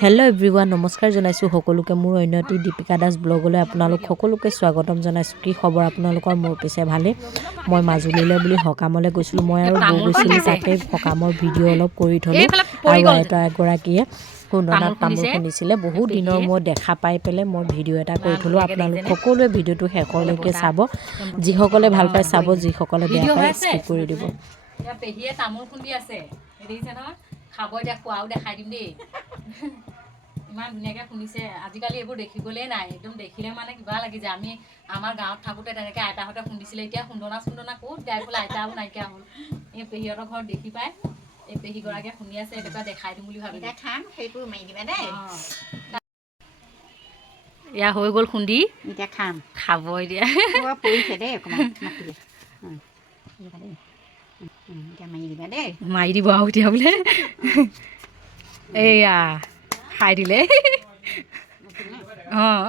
Hello' everyone, নমস্কাৰ জনাইছোঁ সকলোকে। মোৰ অন্য এটি দীপিকা দাস ব্লগলৈ আপোনালোক সকলোকে স্বাগতম জনাইছোঁ। কি খবৰ আপোনালোকৰ? মোৰ পিছে ভালেই। মই মাজুলীলৈ বুলি সকামলৈ গৈছিলোঁ। মই আৰু বৌ গৈছিলোঁ, তাতে সকামৰ ভিডিঅ' অলপ কৰি থ'লোঁ। আৰু আইতা এগৰাকীয়ে খুন্দনাত তামোল খুন্দিছিলে। বহুত দিনৰ মূৰত দেখা পাই পেলাই মই ভিডিঅ' এটা কৰি থ'লোঁ। আপোনালোক সকলোৱে ভিডিঅ'টো শেষলৈকে চাব। যিসকলে ভাল পায় চাব, যিসকলে বেয়া পায় স্কিপ কৰি দিব। পেহীয়ে তামোল খুন্দি আছে, দেখিছে নহয়? খাব এতিয়া, খোৱাও দেখাই দিম দেই। ইমান ধুনীয়াকৈ শুনিছে। আজিকালি এইবোৰ দেখিবলৈ নাই, একদম দেখিলে মানে কিবা লাগি যায়। আমাৰ গাঁৱত থাকোঁতে তেনেকৈ আইতাহঁতে খুন্দিছিলে। এতিয়া খুন্দনা ক'ত গাই পেলাই আইতাও নাইকিয়া হ'ল। এই পেহীহঁতৰ ঘৰত দেখি পাই এই পেহীগৰাকীয়ে শুনি আছে, এনেকুৱা দেখাই দিম বুলি ভাবিলে। খাম সেইটো মাৰি দিবা দেই। এয়া হৈ গ'ল খুন্দি, এতিয়া খাম। খাব এতিয়া। পৰিছে দেই অকণমান মাতিলে। এতিয়া মাৰি দিবা দেই। মাৰি দিব আৰু এতিয়া বোলে। এইয়া খাই দিলে। অঁ,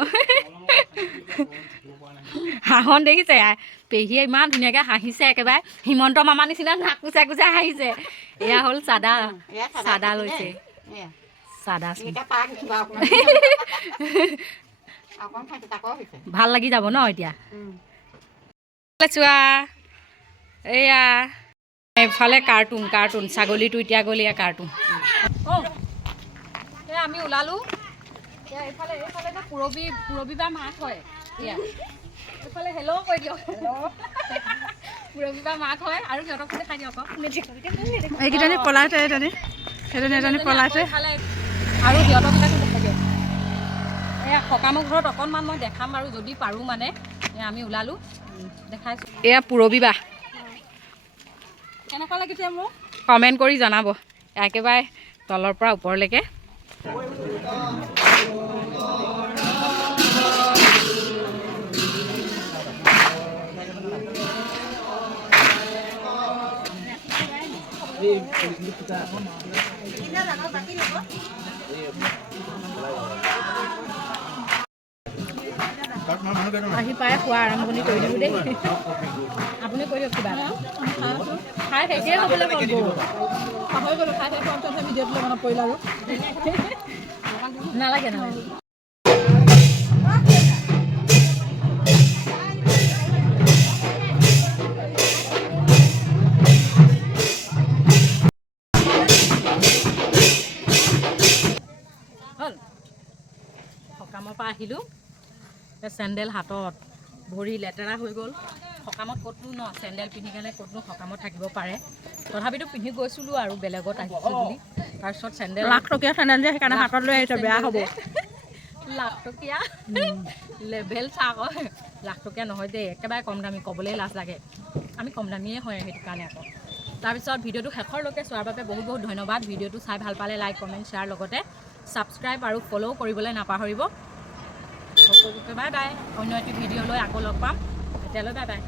হাঁহন দেখিছে? পেহীয়ে ইমান ধুনীয়াকৈ হাঁহিছে, একেবাৰে হিমন্ত মামা নিচিনা নাক কোচাই কোচাই হাঁহিছে। এয়া হ'ল চাদা, চাদা লৈছে। চাদা ভাল লাগি যাব ন এতিয়া? চোৱা, এয়া এফালে কাৰ্টুন ছাগলীটো এতিয়া গ'ল, এয়া কাৰ্টুন। এয়া আমি ওলালোঁ। এইফালে যে পুৰবী বা মাক হয়। এয়া এইফালে হেল্ল' কৈ দিয়ক। পুৰবী বা মাক হয় আৰু সিহঁতক দেখাই দিয়ক আকৌ। এইকেইজনী পলাইছে, এজনী পলাইছে আৰু সিহঁতক দেখাই দিয়ক। এয়া সকামৰ ঘৰত অকণমান মই দেখাম আৰু যদি পাৰোঁ মানে। আমি ওলালোঁ, দেখাইছোঁ। এয়া পুৰবী বা কেনেকুৱা লাগিছে মোক কমেণ্ট কৰি জনাব, একেবাৰে তলৰ পৰা ওপৰলৈকে। আহি পাই খোৱা আৰম্ভণি কৰি দিলোঁ দেই। আপুনি কৰি দিয়ক কিবা খাই শেষেই হ'বলৈ হ'ল। পাহৰি গ'লোঁ, খাই শেষ হোৱাৰ পিছতহে ভিডিঅ'টোলৈ মনত পৰিল আৰু। নালাগে। হ'ল সকামৰ পৰা আহিলোঁ, চেণ্ডেল হাতত, ভৰি লেতেৰা হৈ গ'ল। সকামত ক'তনো চেণ্ডেল পিন্ধি কেনে ক'তনো সকামত থাকিব পাৰে। তথাপিতো পিন্ধি গৈছিলোঁ আৰু বেলেগত আহিছোঁ বুলি। তাৰপিছত চেণ্ডেল লাখ টকীয়া চেণ্ডেল যে, সেইকাৰণে হাতত লৈ আহিছে, বেয়া হ'ব। লাখ টকীয়া লেভেল চা আকৌ। লাখ টকীয়া নহয় দেই, একেবাৰে কম দামী, ক'বলৈ লাজ লাগে। আমি কম দামীয়ে হয় সেইটো কাৰণে আকৌ। তাৰপিছত ভিডিঅ'টো শেষৰলৈকে চোৱাৰ বাবে বহুত বহুত ধন্যবাদ। ভিডিঅ'টো চাই ভাল পালে লাইক, কমেণ্ট, শ্বেয়াৰ লগতে ছাবস্ক্ৰাইব আৰু ফ'ল' কৰিবলৈ নাপাহৰিব। সকলোকে বাই বাই। অন্য এটি ভিডিঅ' লৈ আকৌ লগ পাম। এতিয়ালৈ বাই বাই।